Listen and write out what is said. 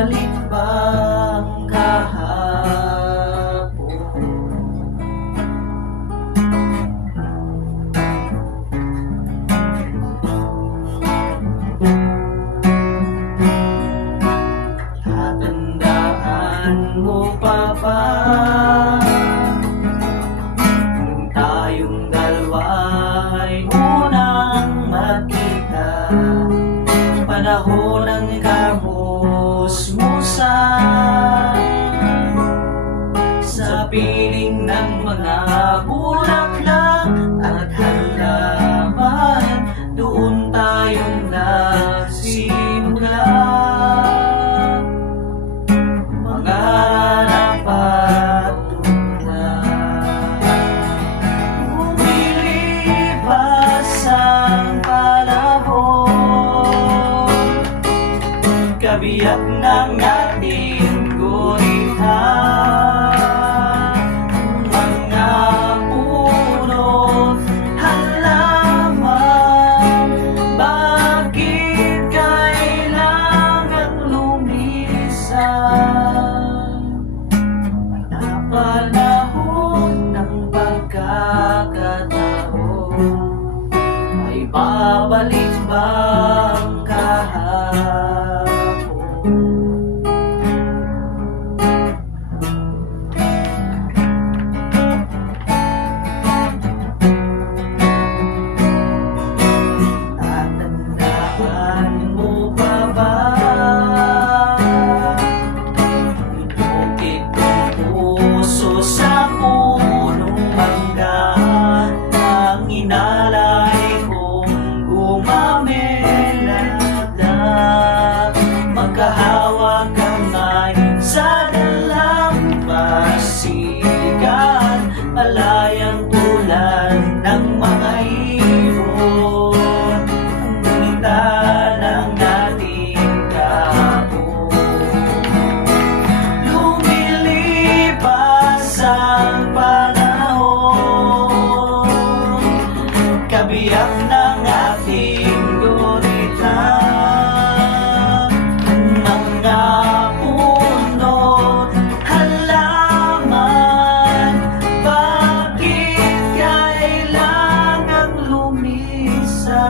babalik bang kahapon? Tatandaan mo pa ba nung tayong dalawa'y unang magkita? Panahon ng kamusmusan sa piling ng mga bulaklak at halaman, doon tayong nagsimula. Mangarap at tunay, lumilipas ang panahon, kabiyak ng ating gunitan, mga puno't halaman. Bakit kailangan lumisan? Napanahon ng pagkakataon, ay babalik ba